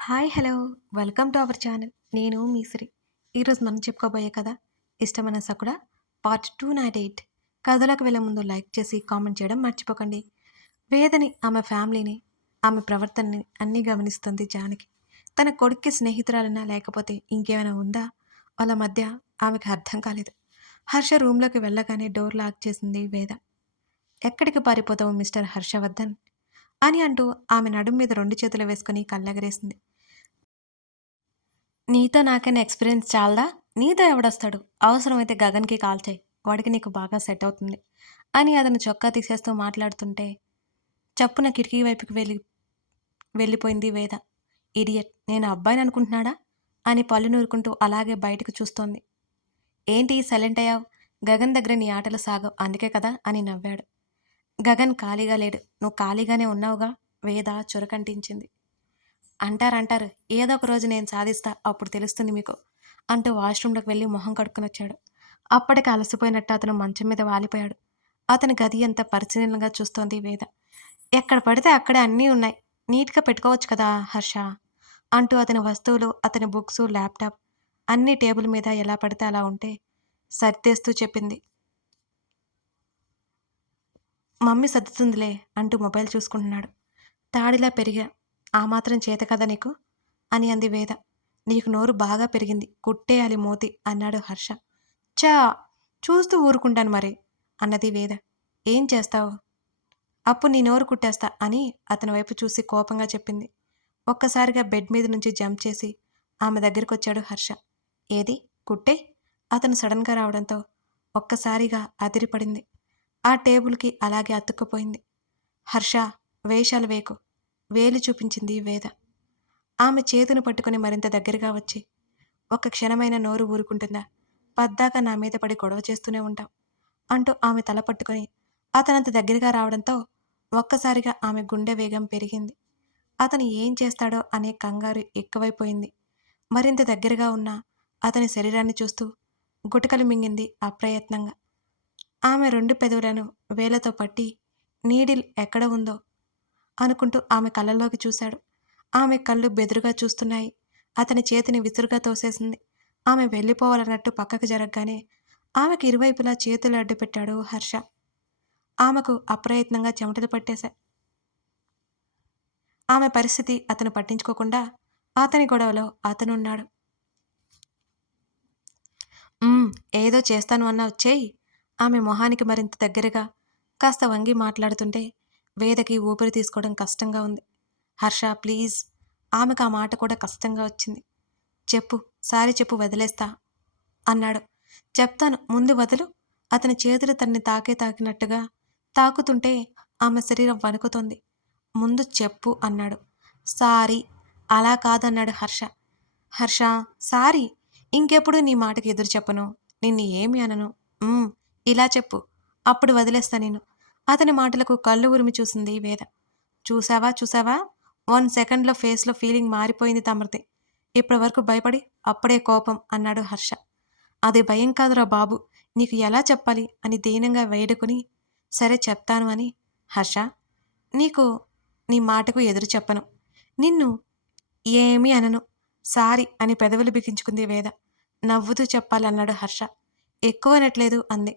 Hi hello welcome to our channel. నేను మీ శ్రీ. ఈరోజు మనం చెప్పుకోబోయే కథ ఇష్టమైన సకుడ పార్ట్ 298. కథలోకి వెళ్ళే ముందు లైక్ చేసి కామెంట్ చేయడం మర్చిపోకండి. వేదని ఆమె ఫ్యామిలీని ఆమె ప్రవర్తనని అన్నీ గమనిస్తుంది జానకి. తన కొడుక్కి స్నేహితురాలన్నా లేకపోతే ఇంకేమైనా ఉందా వాళ్ళ మధ్య ఆమెకు అర్థం కాలేదు. హర్ష రూమ్లోకి వెళ్ళగానే డోర్ లాక్ చేసింది వేద. ఎక్కడికి పారిపోతావు మిస్టర్ హర్షవర్ధన్ అని అంటూ ఆమె నడుం మీద రెండు చేతులు వేసుకుని కళ్ళెగరేసింది. నీతో నాకైనా ఎక్స్‌పీరియన్స్ చాలదా? నీతో ఎవడొస్తాడు? అవసరమైతే గగన్‌కి కాల్ చెయి. వాడికి నీకు బాగా సెట్ అవుతుంది. అని అతను చొక్కా తీసేస్తూ మాట్లాడుతుంటే, చప్పున కిటికీ వైపుకి వెళ్ళిపోయింది వేద. ఇడియట్! నేను అబ్బాయిననుకుంటున్నాడా? అని పళ్ళు నూరుకుంటూ అలాగే బయటకు చూస్తోంది. ఏంటి సైలెంట్ అయ్యావు? గగన్ దగ్గర నీ ఆటలు సాగవు అందుకే కదా అని నవ్వాడు. గగన్ ఖాళీగా లేడు. నువ్వు ఖాళీగానే ఉన్నావుగా? వేద చురకంటించింది. అంటారంటారు. ఏదో ఒక రోజు నేను సాధిస్తా. అప్పుడు తెలుస్తుంది మీకు. అంటూ వాష్‌రూమ్‌లోకి వెళ్లి మొహం కడుక్కొనొచ్చాడు. అప్పటికి అలసిపోయినట్టు అతను మంచం మీద వాలిపోయాడు. అతని గది అంతా పరిశీలనగా చూస్తోంది వేద. ఎక్కడ పడితే అక్కడే అన్నీ ఉన్నాయి. నీట్‌గా పెట్టుకోవచ్చు కదా హర్ష! అంటూ అతని వస్తువులు, అతని బుక్సు, ల్యాప్‌టాప్ అన్నీ టేబుల్ మీద ఎలా పడితే అలా ఉంటే సర్దేస్తూ చెప్పింది. మమ్మీ సర్దుతుందిలే అంటూ మొబైల్ చూసుకుంటున్నాడు. తాడిలా పెరిగా. ఆ మాత్రం చేత కదా నీకు? అని అంది వేద. నీకు నోరు బాగా పెరిగింది. కుట్టేయాలి మూతి అన్నాడు హర్ష. ఛా! చూస్తూ ఊరుకుంటాను మరి అన్నది వేద. ఏం చేస్తావు? అప్పుడు నీ నోరు కుట్టేస్తా అని అతని వైపు చూసి కోపంగా చెప్పింది. ఒక్కసారిగా బెడ్ మీద నుంచి జంప్ చేసి ఆమె దగ్గరికొచ్చాడు హర్ష. ఏది? కుట్టేయ్ అతను సడన్గా రావడంతో ఒక్కసారిగా అదిరిపడింది. ఆ టేబుల్‌కి అలాగే అతుక్కుపోయింది. హర్ష! వేషాలు వేయకు వేలు చూపించింది వేద. ఆమె చేతిని పట్టుకుని మరింత దగ్గరగా వచ్చి, ఒక్క క్షణమైన నోరు ఊరుకుంటుందా? పద్దాక నా మీద పడి గొడవ చేస్తూనే ఉంటావు అంటూ ఆమె తల పట్టుకొని అతనంత దగ్గరగా రావడంతో ఒక్కసారిగా ఆమె గుండె వేగం పెరిగింది. అతను ఏం చేస్తాడో అనే కంగారు ఎక్కువైపోయింది. మరింత దగ్గరగా ఉన్న అతని శరీరాన్ని చూస్తూ గుటకలు మింగింది అప్రయత్నంగా. ఆమె రెండు పెదవులను వేలతో పట్టి నీడిల్ ఎక్కడ ఉందో అనుకుంటూ ఆమె కళ్ళల్లోకి చూశాడు. ఆమె కళ్ళు బెదురుగా చూస్తున్నాయి. అతని చేతిని విసురుగా తోసేసింది. ఆమె వెళ్ళిపోవాలన్నట్టు పక్కకు జరగగానే ఆమెకు ఇరువైపులా చేతులు అడ్డుపెట్టాడు హర్ష. ఆమెకు అప్రయత్నంగా చెమటలు పట్టేశాయి. ఆమె పరిస్థితి అతను పట్టించుకోకుండా అతని గొడవలో అతనున్నాడు. "హ్మ్. ఏదో చేస్తాను అన్నావు చెయ్యి" ఆమె మొహానికి మరింత దగ్గరగా కాస్త వంగి మాట్లాడుతుంటే వేదకి ఊపిరి తీసుకోవడం కష్టంగా ఉంది. "హర్ష ప్లీజ్" ఆమెకు ఆ మాట కూడా కష్టంగా వచ్చింది. "చెప్పు. సారీ చెప్పు వదిలేస్తా" అన్నాడు. "చెప్తాను ముందు వదులు" అతని చేతులు తనని తాకినట్టుగా తాకుతుంటే ఆమె శరీరం వణుకుతోంది. "ముందు చెప్పు" అన్నాడు. "సారీ" అలా కాదన్నాడు హర్ష. "హర్ష సారీ ఇంకెప్పుడు నీ మాటకి ఎదురు చెప్పను. నిన్ను ఏమి అనను. హ్మ్. ఇలా చెప్పు. అప్పుడు వదిలేస్తా నేను" అతని మాటలకు కళ్ళు ఉరిమి చూసింది వేద. "చూసావా చూసావా? 1 సెకండ్‌లో ఫేస్‌లో ఫీలింగ్ మారిపోయింది తమరిది. ఇప్పటి వరకు భయపడి అప్పుడే కోపం" అన్నాడు హర్ష. "అది భయం కాదురా బాబు! నీకు ఎలా చెప్పాలి" అని దీనంగా వేడుకుని "సరే చెప్తాను" అని. "హర్ష నీకు నీ మాటకు ఎదురు చెప్పను. నిన్ను ఏమీ అనను. సారీ" అని పెదవులు బిగించుకుంది వేద. నవ్వుతూ చెప్పాలన్నాడు హర్ష. "ఎక్కువనట్లేదు" అంది.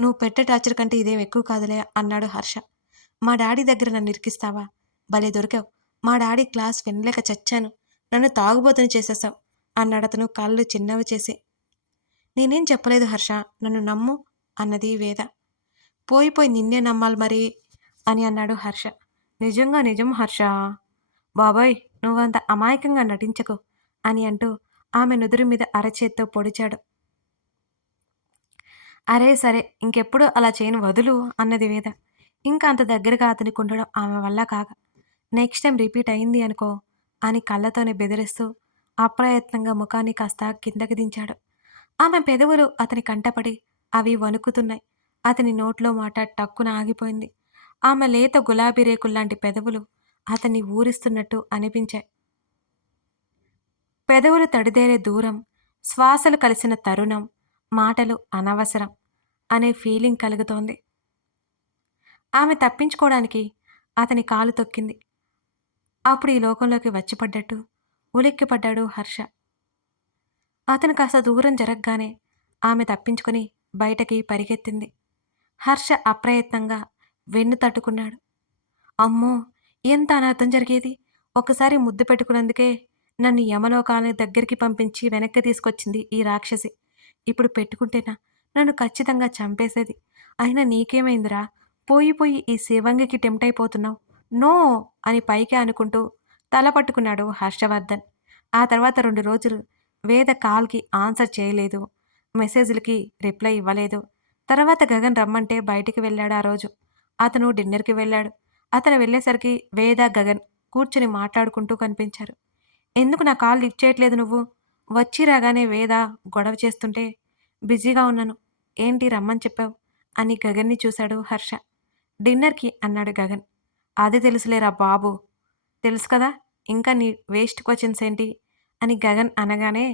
"నువ్వు పెట్టే టార్చర్ కంటే ఇదేం ఎక్కువ కాదులే" అన్నాడు హర్ష. "మా డాడీ దగ్గర నన్ను ఇరికిస్తావా? భలే దొరికావు. మా డాడీ క్లాస్ వినలేక చచ్చాను. నన్ను తాగుబోతుని చేసేశావు" అన్నాడతను కళ్ళు చిన్నవి చేసి. "నేనేం చెప్పలేదు హర్ష. నన్ను నమ్ము" అన్నది వేద. "పోయి పోయి నిన్నే నమ్మాలి మరి" అని అన్నాడు హర్ష. "నిజంగా నిజం హర్ష. బాబోయ్! నువ్వంత అమాయకంగా నటించకు" అని అంటూ ఆమె నుదురు మీద అరచేత్తో పొడిచాడు. "అరే సరే ఇంకెప్పుడు అలా చేయను వదులు" అన్నది వేద. ఇంకా అంత దగ్గరగా అతనికి ఉండడం ఆమె వల్ల కాక, "నెక్స్ట్ టైం రిపీట్ అయింది అనుకో" అని కళ్ళతోనే బెదిరిస్తూ అప్రయత్నంగా ముఖాన్ని కాస్త కిందకి దించాడు. ఆమె పెదవులు అతని కంటపడి అవి వణుకుతున్నాయి. అతని నోట్లో మాట టక్కున ఆగిపోయింది. ఆమె లేత గులాబీ రేకుల్లాంటి పెదవులు అతన్ని ఊరిస్తున్నట్టు అనిపించాయి. పెదవులు తడిదేరే దూరం, శ్వాసలు కలిసిన తరుణం, మాటలు అనవసరం అనే ఫీలింగ్ కలుగుతోంది. ఆమె తప్పించుకోవడానికి అతని కాలు తొక్కింది. అప్పుడు ఈ లోకంలోకి వచ్చిపడ్డట్టు ఉలిక్కిపడ్డాడు హర్ష. అతను కాస్త దూరం జరగగానే ఆమె తప్పించుకొని బయటకి పరిగెత్తింది. హర్ష అప్రయత్నంగా వెన్ను తట్టుకున్నాడు. అమ్మో! ఎంత అనర్థం జరిగేది. ఒక్కసారి ముద్దు పెట్టుకున్నందుకే నన్ను యమలోకాల దగ్గరికి పంపించి వెనక్కి తీసుకొచ్చింది ఈ రాక్షసి. ఇప్పుడు పెట్టుకుంటేనా నన్ను ఖచ్చితంగా చంపేసేది. అయినా నీకేమైందిరా? పోయి పోయి ఈ శివంగికి టెంప్టయిపోతున్నావు. నో! అని పైకే అనుకుంటూ తల పట్టుకున్నాడు హర్షవర్ధన్. ఆ తర్వాత 2 రోజులు వేద కాల్‌కి ఆన్సర్ చేయలేదు. మెసేజ్‌లకి రిప్లై ఇవ్వలేదు. తర్వాత గగన్ రమ్మంటే బయటికి వెళ్ళాడు ఆ రోజు. అతను డిన్నర్‌కి వెళ్ళాడు. అతను వెళ్ళేసరికి వేద, గగన్ కూర్చొని మాట్లాడుకుంటూ కనిపించారు. "ఎందుకు నా కాల్ లిఫ్ట్ చేయట్లేదు నువ్వు? వచ్చి రాగానే వేద గొడవ చేస్తుంటే బిజీగా ఉన్నాను. ఏంటి రమ్మని చెప్పావు?" అని గగన్‌ని చూశాడు హర్ష. "డిన్నర్‌కి" అన్నాడు గగన్. "అది తెలుసులేరా బాబు. తెలుసు కదా! ఇంకా నీ వేస్ట్ క్వెషన్స్ ఏంటి?" అని గగన్ అనగానే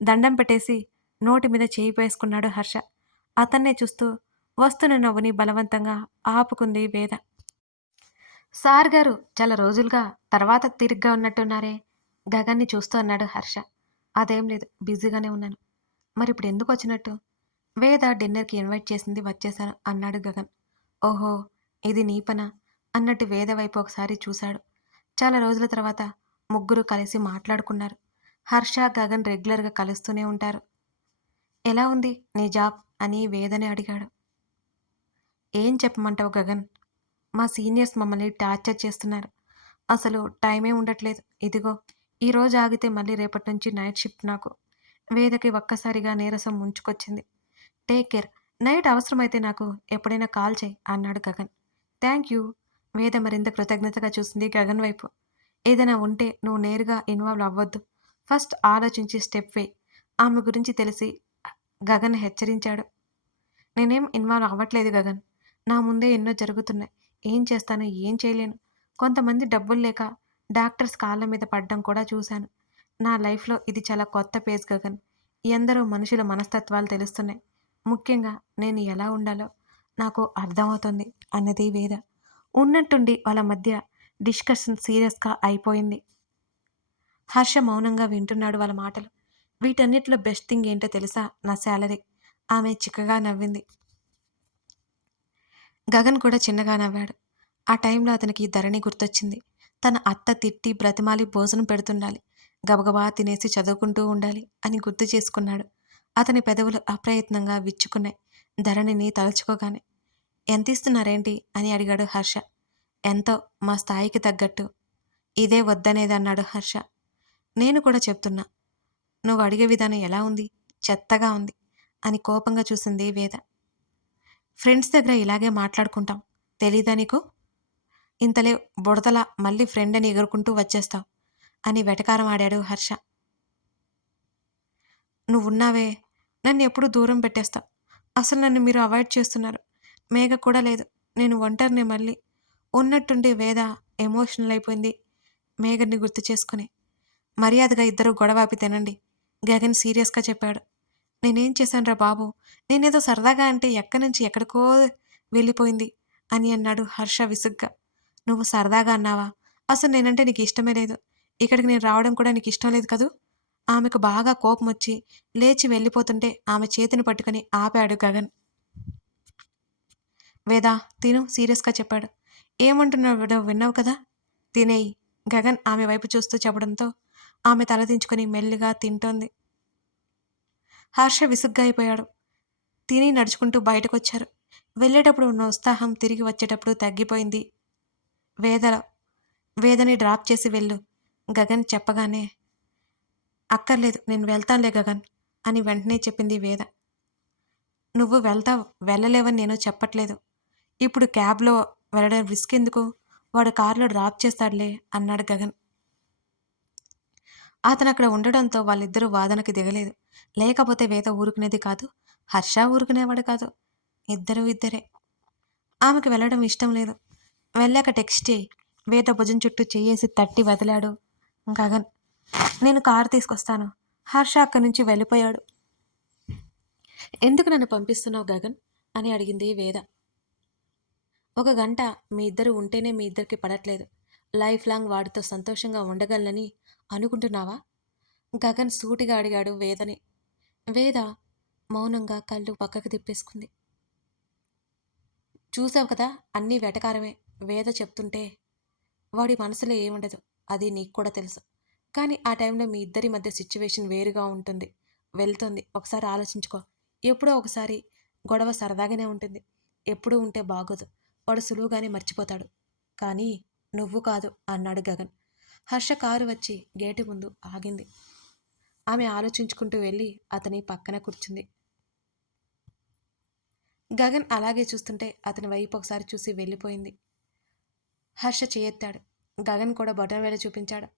దండం పెట్టేసి నోటి మీద చేయి వేసుకున్నాడు హర్ష. అతన్నే చూస్తూ వస్తున్న నవ్వుని బలవంతంగా ఆపుకుంది వేద. సార్ గారు చాలా రోజులుగా తర్వాత తిరిగ్గా ఉన్నట్టున్నారే? గగన్‌ని చూస్తూ అన్నాడు హర్ష. అదేం లేదు. బిజీగానే ఉన్నాను. మరిప్పుడు ఎందుకొచ్చినట్టు? వేద డిన్నర్‌కి ఇన్వైట్ చేసింది వచ్చేశాను అన్నాడు గగన్. ఓహో! ఇది నీ పనా? అన్నట్టు వేద వైపు ఒకసారి చూశాడు. చాలా రోజుల తర్వాత ముగ్గురు కలిసి మాట్లాడుకున్నారు. హర్ష, గగన్ రెగ్యులర్‌గా కలుస్తూనే ఉంటారు. ఎలా ఉంది నీ జాబ్? అని వేదని అడిగాడు. ఏం చెప్పమంటావు గగన్? మా సీనియర్స్ మమ్మల్ని టార్చర్ చేస్తున్నారు. అసలు టైమే ఉండట్లేదు. ఇదిగో ఈరోజు ఆగితే మళ్ళీ రేపటి నుంచి నైట్ షిఫ్ట్ నాకు. వేదకి ఒక్కసారిగా నీరసం ముంచుకొచ్చింది. Take care. నైట్ అవసరమైతే నాకు ఎప్పుడైనా కాల్ చేయి అన్నాడు గగన్. Thank you. వేద మరింత కృతజ్ఞతగా చూసింది గగన్ వైపు. ఏదైనా ఉంటే నువ్వు నేరుగా ఇన్వాల్వ్ అవ్వొద్దు. ఫస్ట్ ఆలోచించి స్టెప్ వేయి. ఆమె గురించి తెలిసి గగన్ హెచ్చరించాడు. నేనేం ఇన్వాల్వ్ అవ్వట్లేదు గగన్. నా ముందే ఎన్నో జరుగుతున్నాయి. ఏం చేస్తాను? ఏం చేయలేను. కొంతమంది డబ్బులు లేక డాక్టర్స్ కాళ్ళ మీద పడడం కూడా చూశాను. నా లైఫ్‌లో ఇది చాలా కొత్త పేజ్ గగన్. ఎందరో మనుషుల మనస్తత్వాలు తెలుస్తున్నాయి. ముఖ్యంగా నేను ఎలా ఉండాలో నాకు అర్థమవుతుంది అన్నది వేద. ఉన్నట్టుండి వాళ్ళ మధ్య డిస్కషన్ సీరియస్‌గా అయిపోయింది. హర్ష మౌనంగా వింటున్నాడు వాళ్ళ మాటలు. వీటన్నిటిలో బెస్ట్ థింగ్ ఏంటో తెలుసా? నా సాలరీ. ఆమె చిక్కగా నవ్వింది. గగన్ కూడా చిన్నగా నవ్వాడు. ఆ టైంలో అతనికి ధరణి గుర్తొచ్చింది. తన అత్త తిట్టి బ్రతిమాలి భోజనం పెడుతుండాలి. గబగబా తినేసి చదువుకుంటూ ఉండాలి అని గుర్తు చేసుకున్నాడు. అతని పెదవులు అప్రయత్నంగా విచ్చుకున్నాయి ధరణిని తలుచుకోగానే. ఎంతిస్తున్నారేంటి అని అడిగాడు హర్ష. ఎంతో మా స్థాయికి తగ్గట్టు. ఇదే వద్దనేది అన్నాడు హర్ష. నేను కూడా చెప్తున్నా. నువ్వు అడిగే విధానం ఎలా ఉంది? చెత్తగా ఉంది అని కోపంగా చూసింది వేద. ఫ్రెండ్స్ దగ్గర ఇలాగే మాట్లాడుకుంటాం. తెలీదా నీకు? ఇంతలే బుడతలా మళ్ళీ ఫ్రెండ్ అని ఎగురుకుంటూ వచ్చేస్తావు అని వెటకారం ఆడాడు హర్ష. నువ్వున్నావే నన్ను ఎప్పుడూ దూరం పెట్టేస్తావు. అసలు నన్ను మీరు అవాయిడ్ చేస్తున్నారు. మేఘ కూడా లేదు. నేను ఒంటరినే మళ్ళీ. ఉన్నట్టుండి వేద ఎమోషనల్ అయిపోయింది మేఘని గుర్తు చేసుకుని. మర్యాదగా ఇద్దరు గొడవ ఆపి తినండి గగన్ సీరియస్గా చెప్పాడు. నేనేం చేశానురా బాబు? నేనేదో సరదాగా అంటే ఎక్కడి నుంచి ఎక్కడికో వెళ్ళిపోయింది అని అన్నాడు హర్ష విసుగ్గా. నువ్వు సరదాగా అన్నావా? అసలు నేనంటే నీకు ఇష్టమే లేదు. ఇక్కడికి నేను రావడం కూడా నీకు ఇష్టం లేదు కదూ? ఆమెకు బాగా కోపమొచ్చి లేచి వెళ్ళిపోతుంటే ఆమె చేతిని పట్టుకుని ఆపాడు గగన్. వేదా తిను సీరియస్గా చెప్పాడు. ఏమంటున్నాడో విన్నావు కదా? తినేయి. గగన్ ఆమె వైపు చూస్తూ చెప్పడంతో ఆమె తలదించుకుని మెల్లిగా తింటోంది. హర్ష విసుగ్గా అయిపోయాడు. తిని నడుచుకుంటూ బయటకొచ్చారు. వెళ్ళేటప్పుడు ఉన్న ఉత్సాహం తిరిగి వచ్చేటప్పుడు తగ్గిపోయింది. వేదల వేదని డ్రాప్ చేసి వెళ్ళు గగన్ చెప్పగానే అక్కర్లేదు నేను వెళ్తానులే గగన్ అని వెంటనే చెప్పింది వేద. నువ్వు వెళ్తావు వెళ్ళలేవని నేను చెప్పట్లేదు. ఇప్పుడు క్యాబ్లో వెళ్ళడం రిస్క్ ఎందుకు? వాడు కారులో డ్రాప్ చేస్తాడులే అన్నాడు గగన్. అతను అక్కడ ఉండడంతో వాళ్ళిద్దరూ వాదనకి దిగలేదు. లేకపోతే వేద ఊరుకునేది కాదు. హర్ష ఊరుకునేవాడు కాదు. ఇద్దరూ ఇద్దరే. ఆమెకు వెళ్ళడం ఇష్టం లేదు. వెళ్ళాక టెక్స్ట్ చేయి. వేద భుజం చుట్టూ చెయ్యేసి తట్టి వదిలాడు గగన్. నేను కారు తీసుకొస్తాను. హర్ష అక్కడి నుంచి వెళ్ళిపోయాడు. ఎందుకు నన్ను పంపిస్తున్నావు గగన్ అని అడిగింది వేద. ఒక గంట మీ ఇద్దరు ఉంటేనే మీ ఇద్దరికి పడట్లేదు. లైఫ్ లాంగ్ వాడితో సంతోషంగా ఉండగలనని అనుకుంటున్నావా? గగన్ సూటిగా అడిగాడు వేదని. వేద మౌనంగా కళ్ళు పక్కకు తిప్పేసుకుంది. చూసావు కదా, అన్నీ వెటకారమే. వేద చెప్తుంటే వాడి మనసులో ఏముండదు. అది నీకు కూడా తెలుసు. కానీ ఆ టైంలో మీ ఇద్దరి మధ్య సిచ్యువేషన్ వేరుగా ఉంటుంది. వెళ్తుంది. ఒకసారి ఆలోచించుకో. ఎప్పుడో ఒకసారి గొడవ సరదాగానే ఉంటుంది. ఎప్పుడూ ఉంటే బాగోదు. వాడు సులువుగానే మర్చిపోతాడు. కానీ నువ్వు కాదు అన్నాడు గగన్. హర్ష కారు వచ్చి గేటు ముందు ఆగింది. ఆమె ఆలోచించుకుంటూ వెళ్ళి అతని పక్కన కూర్చుంది. గగన్ అలాగే చూస్తుంటే అతని వైపు ఒకసారి చూసి వెళ్ళిపోయింది. హర్ష చేయెత్తాడు. గగన్ కూడా బొటనవేలు చూపించాడు.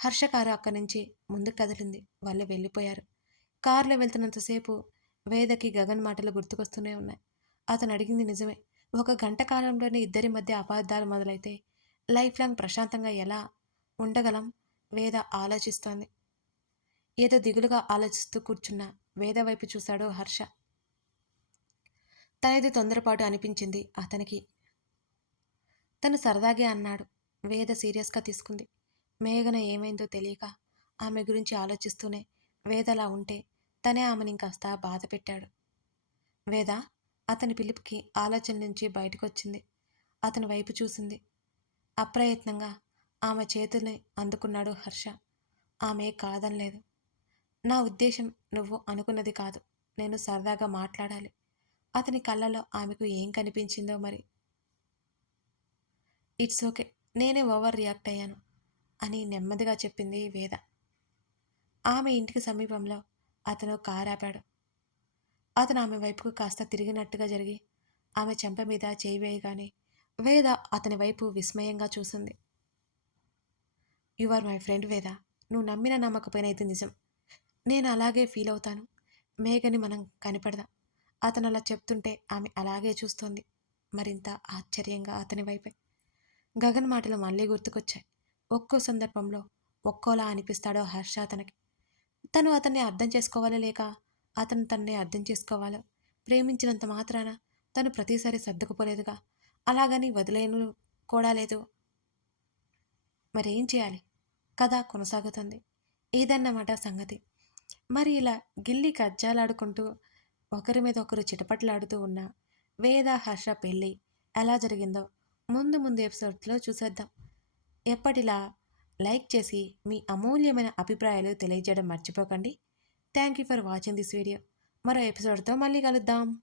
హర్ష కారు అక్కడి నుంచి ముందుకు కదిలింది. వాళ్ళు వెళ్ళిపోయారు. కారులో వెళ్తున్నంతసేపు వేదకి గగన్ మాటలు గుర్తుకొస్తూనే ఉన్నాయి. అతను అడిగింది నిజమే. ఒక గంట కాలంలోనే ఇద్దరి మధ్య అపార్థాలు మొదలైతే లైఫ్ లాంగ్ ప్రశాంతంగా ఎలా ఉండగలం? వేద ఆలోచిస్తోంది. ఏదో దిగులుగా ఆలోచిస్తూ కూర్చున్న వేద వైపు చూశాడు హర్ష. తనది తొందరపాటు అనిపించింది అతనికి. తను సరదాగే అన్నాడు. వేద సీరియస్గా తీసుకుంది. మేఘన ఏమైందో తెలియక ఆమె గురించి ఆలోచిస్తూనే వేదలా ఉంటే తనే ఆమెని ఇంకాస్త బాధ పెట్టాడు. వేద అతని పిలుపుకి ఆలోచన నుంచి బయటకొచ్చింది. అతని వైపు చూసింది. అప్రయత్నంగా ఆమె చేతుల్ని అందుకున్నాడు హర్ష. ఆమె కాదనలేదు. నా ఉద్దేశం నువ్వు అనుకున్నది కాదు. నేను సరదాగా మాట్లాడాలి. అతని కళ్ళలో ఆమెకు ఏం కనిపించిందో మరి. ఇట్స్ ఓకే, నేనే ఓవర్ రియాక్ట్ అయ్యాను అని నెమ్మదిగా చెప్పింది వేద. ఆమె ఇంటికి సమీపంలో అతను కారాపాడు. అతను ఆమె వైపుకు కాస్త తిరిగినట్టుగా జరిగి ఆమె చెంప మీద చేయి వేయగానే వేద అతని వైపు విస్మయంగా చూసింది. యు ఆర్ మై ఫ్రెండ్ వేద. నువ్వు నమ్మిన నమ్మకపోయినా ఇది నిజం. నేను అలాగే ఫీల్ అవుతాను. మేఘని మనం కనిపెడదాం. అతను అలా చెప్తుంటే ఆమె అలాగే చూస్తోంది. మరింత ఆశ్చర్యంగా అతని వైపే. గగన్ మాటలు మళ్ళీ గుర్తుకొచ్చాయి. ఒక్కో సందర్భంలో ఒక్కోలా అనిపిస్తాడో హర్ష అతనికి. తను అతన్ని అర్థం చేసుకోవాలో లేక అతను తనని అర్థం చేసుకోవాలో. ప్రేమించినంత మాత్రాన తను ప్రతిసారి సర్దుకుపోలేదుగా. అలాగని వదిలేను కూడా లేదు. మరేం చేయాలి? కథ కొనసాగుతుంది. ఇదన్నమాట సంగతి. మరి ఇలా గిల్లి కజ్జాలాడుకుంటూ ఒకరి మీద ఒకరు చిటపట్లాడుతూ ఉన్న వేద హర్ష పెళ్ళి ఎలా జరిగిందో ముందు ముందు ఎపిసోడ్స్లో చూసేద్దాం. ఎప్పటిలా లైక్ చేసి మీ అమూల్యమైన అభిప్రాయాలు తెలియజేయడం మర్చిపోకండి. Thank you for watching this video. మరో ఎపిసోడ్తో మళ్ళీ కలుద్దాం.